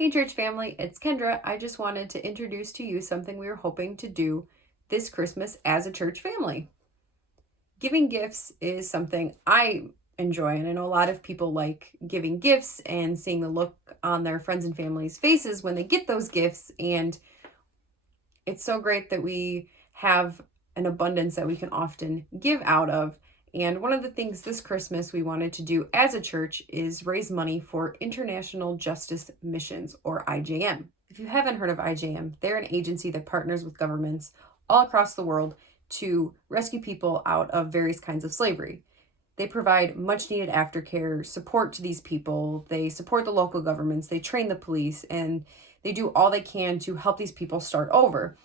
Hey, church family, it's Kendra. I just wanted to introduce to you something we were hoping to do this Christmas as a church family. Giving gifts is something I enjoy, and I know a lot of people like giving gifts and seeing the look on their friends and family's faces when they get those gifts. And it's so great that we have an abundance that we can often give out of. And one of the things this Christmas we wanted to do as a church is raise money for International Justice Missions, or IJM. If you haven't heard of IJM, they're an agency that partners with governments all across the world to rescue people out of various kinds of slavery. They provide much needed aftercare support to these people. They support the local governments, they train the police, and they do all they can to help these people start over.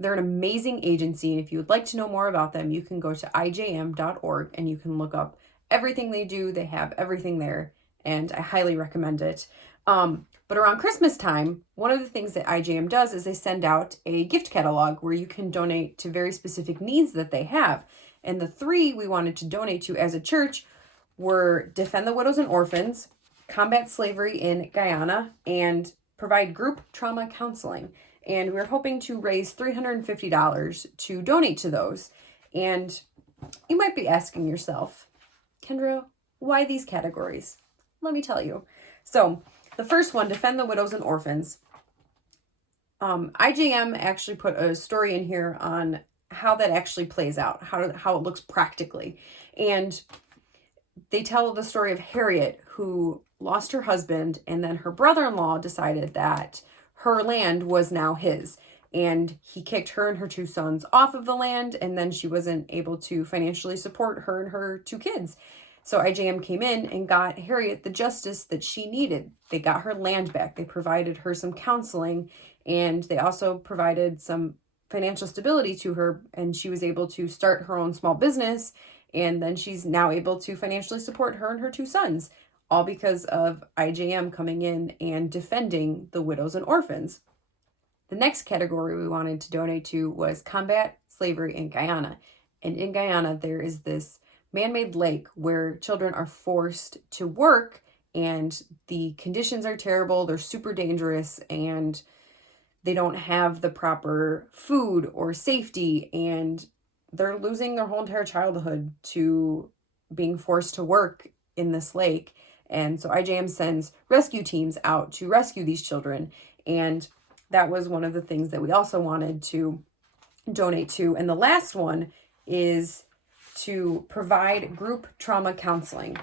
They're an amazing agency, and if you would like to know more about them, you can go to ijm.org and you can look up everything they do. They have everything there, and I highly recommend it. But around Christmas time, one of the things that IJM does is they send out a gift catalog where you can donate to very specific needs that they have. And the three we wanted to donate to as a church were Defend the Widows and Orphans, Combat Slavery in Guyana, and provide group trauma counseling. And we're hoping to raise $350 to donate to those. And you might be asking yourself, Kendra, why these categories? Let me tell you. So, the first one, Defend the Widows and Orphans. IJM actually put a story in here on how that actually plays out, how it looks practically. And they tell the story of Harriet, who lost her husband, and then her brother-in-law decided that her land was now his. And he kicked her and her two sons off of the land, and then she wasn't able to financially support her and her two kids. So IJM came in and got Harriet the justice that she needed. They got her land back. They provided her some counseling, and they also provided some financial stability to her, and she was able to start her own small business, and then she's now able to financially support her and her two sons, all because of IJM coming in and defending the widows and orphans. The next category we wanted to donate to was Combat Slavery in Guyana. And in Guyana, there is this man-made lake where children are forced to work, and the conditions are terrible, they're super dangerous, and they don't have the proper food or safety, and they're losing their whole entire childhood to being forced to work in this lake. And so IJM sends rescue teams out to rescue these children. And that was one of the things that we also wanted to donate to. And the last one is to provide group trauma counseling.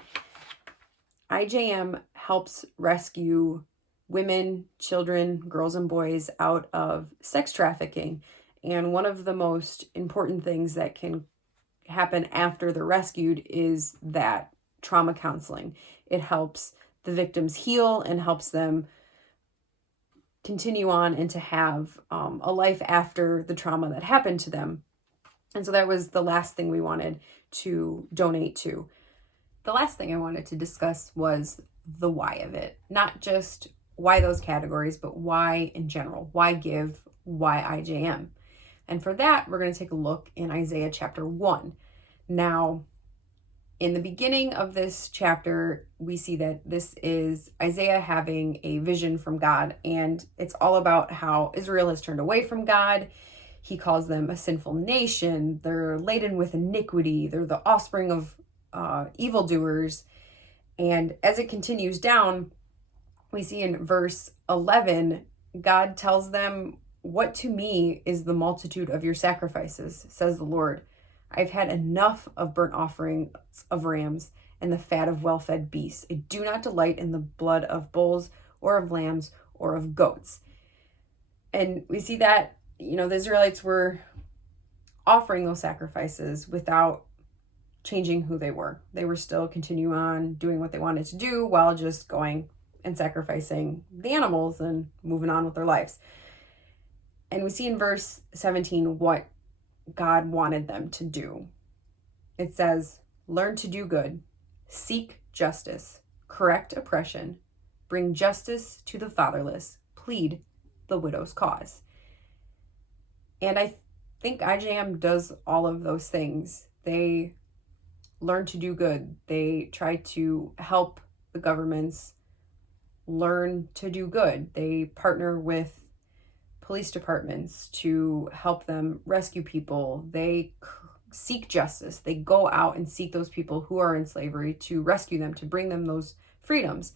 IJM helps rescue women, children, girls, and boys out of sex trafficking. And one of the most important things that can happen after they're rescued is that trauma counseling. It helps the victims heal and helps them continue on and to have a life after the trauma that happened to them. And so that was the last thing we wanted to donate to. The last thing I wanted to discuss was the why of it. Not just why those categories, but why in general. Why give? Why IJM? And for that, we're going to take a look in Isaiah chapter 1. Now, in the beginning of this chapter, we see that this is Isaiah having a vision from God, and it's all about how Israel has turned away from God. He calls them a sinful nation. They're laden with iniquity. They're the offspring of evildoers. And as it continues down, we see in verse 11, God tells them, "What to me is the multitude of your sacrifices, says the Lord. I've had enough of burnt offerings of rams and the fat of well-fed beasts. I do not delight in the blood of bulls or of lambs or of goats." And we see that, the Israelites were offering those sacrifices without changing who they were. They were still continuing on doing what they wanted to do while just going and sacrificing the animals and moving on with their lives. And we see in verse 17 what God wanted them to do. It says, "Learn to do good, seek justice, correct oppression, bring justice to the fatherless, plead the widow's cause." And I think IJM does all of those things. They learn to do good. They try to help the governments learn to do good. They partner with police departments to help them rescue people. They seek justice. They go out and seek those people who are in slavery to rescue them, to bring them those freedoms.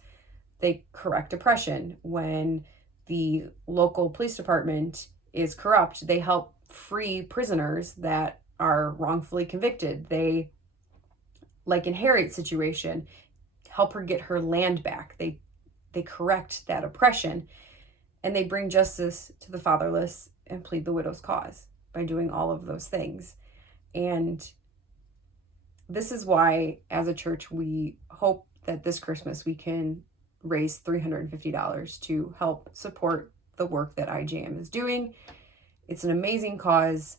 They correct oppression. When the local police department is corrupt, they help free prisoners that are wrongfully convicted. They, like in Harriet's situation, help her get her land back. They correct that oppression, and they bring justice to the fatherless and plead the widow's cause by doing all of those things. And this is why, as a church, we hope that this Christmas we can raise $350 to help support the work that IJM is doing. It's an amazing cause.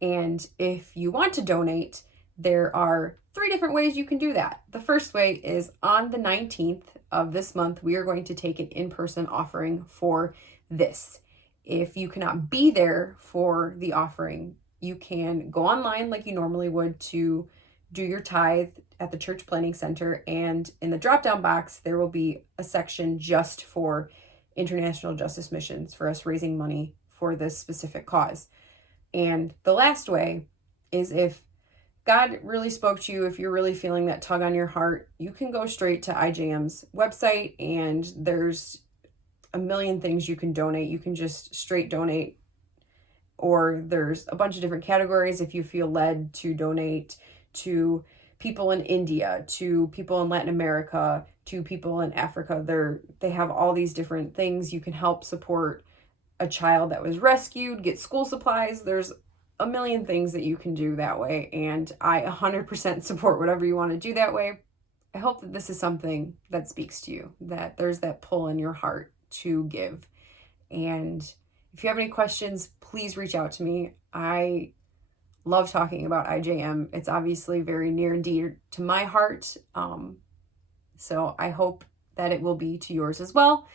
And if you want to donate, there are 3 different ways you can do that. The first way is on the 19th of this month, we are going to take an in-person offering for this. If you cannot be there for the offering, you can go online like you normally would to do your tithe at the Church Planning Center. And in the drop-down box, there will be a section just for international justice missions, for us raising money for this specific cause. And the last way is, if God really spoke to you, if you're really feeling that tug on your heart, you can go straight to IJM's website, and there's a million things you can donate. You can just straight donate, or there's a bunch of different categories if you feel led to donate to people in India, to people in Latin America, to people in Africa. They have all these different things. You can help support a child that was rescued, get school supplies. There's a million things that you can do that way, and I 100% support whatever you want to do that way. I hope that this is something that speaks to you, that there's that pull in your heart to give. And if you have any questions, please reach out to me. I love talking about IJM. It's obviously very near and dear to my heart. So I hope that it will be to yours as well.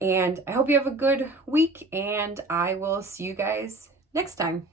And I hope you have a good week, and I will see you guys next time.